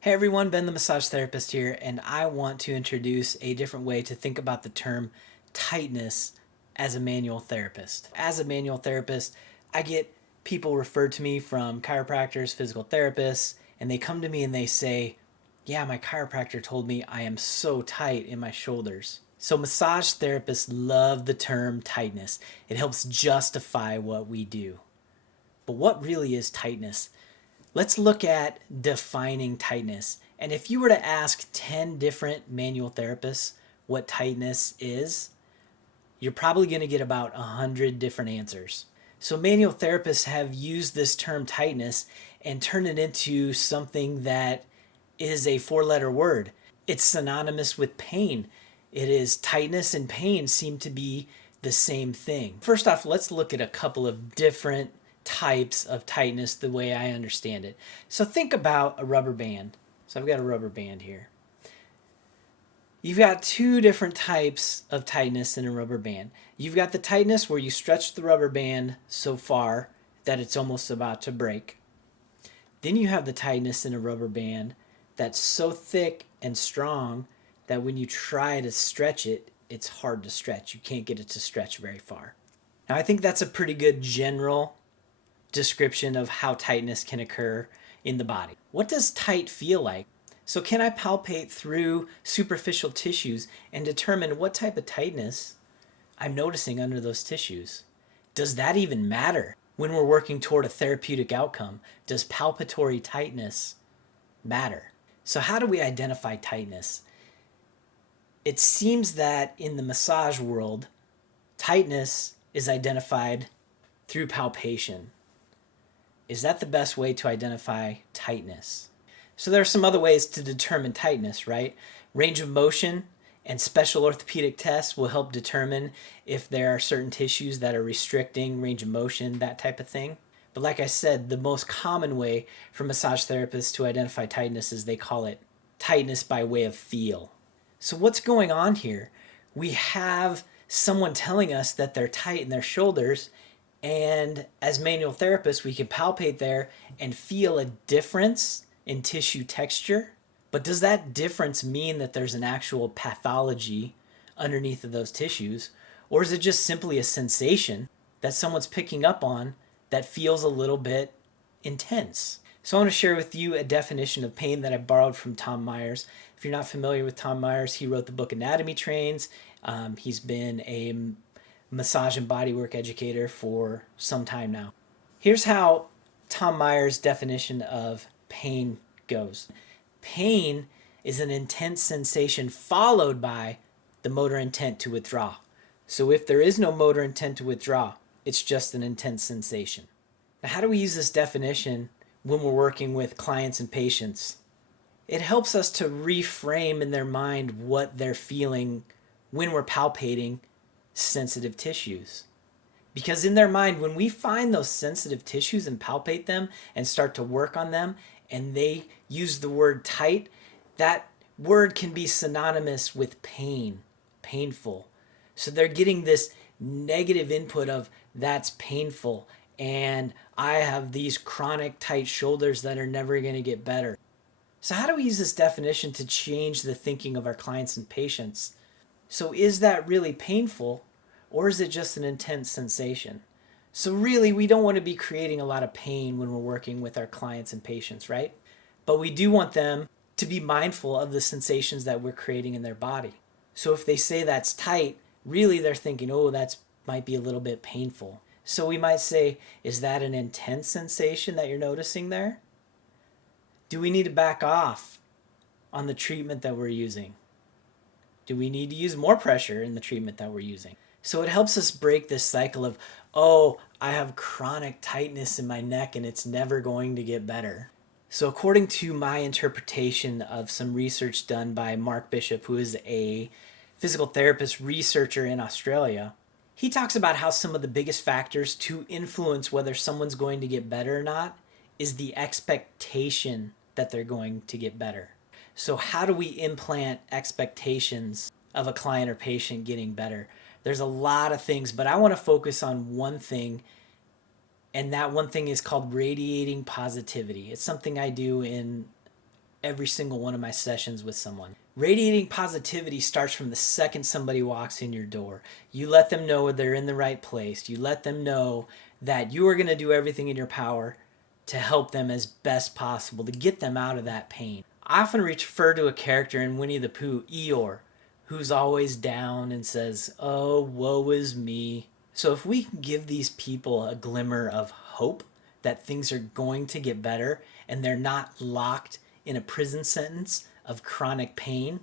Hey everyone, Ben the massage therapist here, and I want to introduce a different way to think about the term tightness as a manual therapist. As a manual therapist, I get people referred to me from chiropractors, physical therapists, and they come to me and they say, yeah, my chiropractor told me I am so tight in my shoulders. So massage therapists love the term tightness. It helps justify what we do. But what really is tightness? Let's look at defining tightness. And if you were to ask 10 different manual therapists what tightness is, you're probably going to get about 100 different answers. So manual therapists have used this term tightness and turned it into something that is a four-letter word. It's synonymous with pain. It is tightness and pain seem to be the same thing. First off, let's look at a couple of different types of tightness the way I understand it. So think about a rubber band. So I've got a rubber band here. You've got two different types of tightness in a rubber band. You've got the tightness where you stretch the rubber band so far that it's almost about to break. Then you have the tightness in a rubber band that's so thick and strong that when you try to stretch it, it's hard to stretch. You can't get it to stretch very far. Now, I think that's a pretty good general description of how tightness can occur in the body. What does tight feel like? So can I palpate through superficial tissues and determine what type of tightness I'm noticing under those tissues? Does that even matter when we're working toward a therapeutic outcome? Does palpatory tightness matter? So how do we identify tightness? It seems that in the massage world, tightness is identified through palpation. Is that the best way to identify tightness? So there are some other ways to determine tightness, right? Range of motion and special orthopedic tests will help determine if there are certain tissues that are restricting range of motion, that type of thing. But like I said, the most common way for massage therapists to identify tightness is they call it tightness by way of feel. So what's going on here? We have someone telling us that they're tight in their shoulders, and as manual therapists, we can palpate there and feel a difference in tissue texture. But does that difference mean that there's an actual pathology underneath of those tissues? Or is it just simply a sensation that someone's picking up on that feels a little bit intense? So I want to share with you a definition of pain that I borrowed from Tom Myers. If you're not familiar with Tom Myers, he wrote the book Anatomy Trains. He's been a massage and bodywork educator for some time now. Here's how Tom Myers' definition of pain goes. Pain is an intense sensation followed by the motor intent to withdraw. So if there is no motor intent to withdraw, it's just an intense sensation. Now, how do we use this definition when we're working with clients and patients? It helps us to reframe in their mind what they're feeling when we're palpating sensitive tissues. Because in their mind, when we find those sensitive tissues and palpate them and start to work on them, and they use the word tight, that word can be synonymous with pain, painful. So they're getting this negative input of that's painful, and I have these chronic tight shoulders that are never going to get better. So how do we use this definition to change the thinking of our clients and patients? So is that really painful, or is it just an intense sensation? So really, we don't want to be creating a lot of pain when we're working with our clients and patients, right? But we do want them to be mindful of the sensations that we're creating in their body. So if they say that's tight, really they're thinking, oh, that might be a little bit painful. So we might say, is that an intense sensation that you're noticing there? Do we need to back off on the treatment that we're using? Do we need to use more pressure in the treatment that we're using? So it helps us break this cycle of, oh, I have chronic tightness in my neck and it's never going to get better. So according to my interpretation of some research done by Mark Bishop, who is a physical therapist researcher in Australia, he talks about how some of the biggest factors to influence whether someone's going to get better or not is the expectation that they're going to get better. So how do we implant expectations of a client or patient getting better? There's a lot of things, but I want to focus on one thing, and that one thing is called radiating positivity. It's something I do in every single one of my sessions with someone. Radiating positivity starts from the second somebody walks in your door. You let them know they're in the right place. You let them know that you are going to do everything in your power to help them as best possible, to get them out of that pain. I often refer to a character in Winnie the Pooh, Eeyore, who's always down and says, "Oh, woe is me." So if we can give these people a glimmer of hope that things are going to get better and they're not locked in a prison sentence of chronic pain,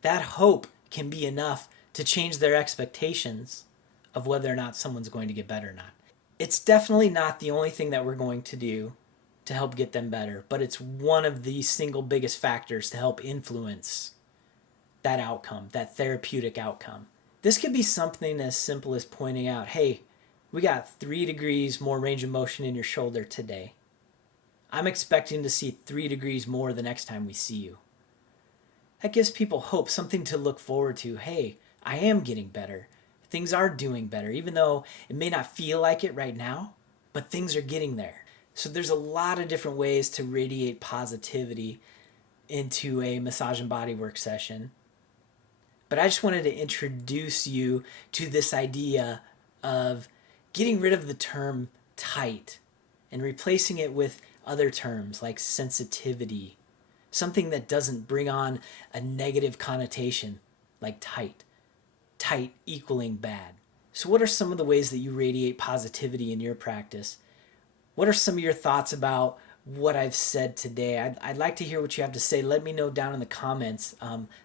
that hope can be enough to change their expectations of whether or not someone's going to get better or not. It's definitely not the only thing that we're going to do to help get them better, but it's one of the single biggest factors to help influence that outcome, that therapeutic outcome. This could be something as simple as pointing out, hey, we got 3 degrees more range of motion in your shoulder today. I'm expecting to see 3 degrees more the next time we see you. That gives people hope, something to look forward to. Hey, I am getting better. Things are doing better, even though it may not feel like it right now, but things are getting there. So there's a lot of different ways to radiate positivity into a massage and bodywork session. But I just wanted to introduce you to this idea of getting rid of the term tight and replacing it with other terms like sensitivity, something that doesn't bring on a negative connotation like tight. Tight equaling bad. So what are some of the ways that you radiate positivity in your practice? What are some of your thoughts about what I've said today? I'd like to hear what you have to say. Let me know down in the comments.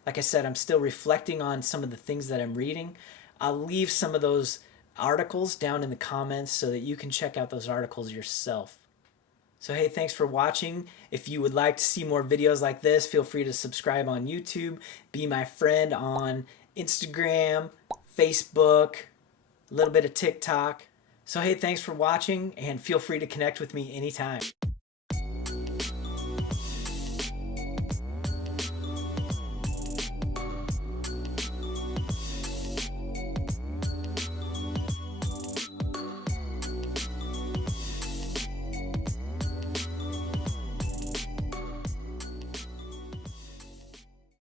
Like I said, I'm still reflecting on some of the things that I'm reading. I'll leave some of those articles down in the comments so that you can check out those articles yourself. So hey, thanks for watching. If you would like to see more videos like this, feel free to subscribe on YouTube. Be my friend on Instagram, Facebook, a little bit of TikTok. So hey, thanks for watching and feel free to connect with me anytime.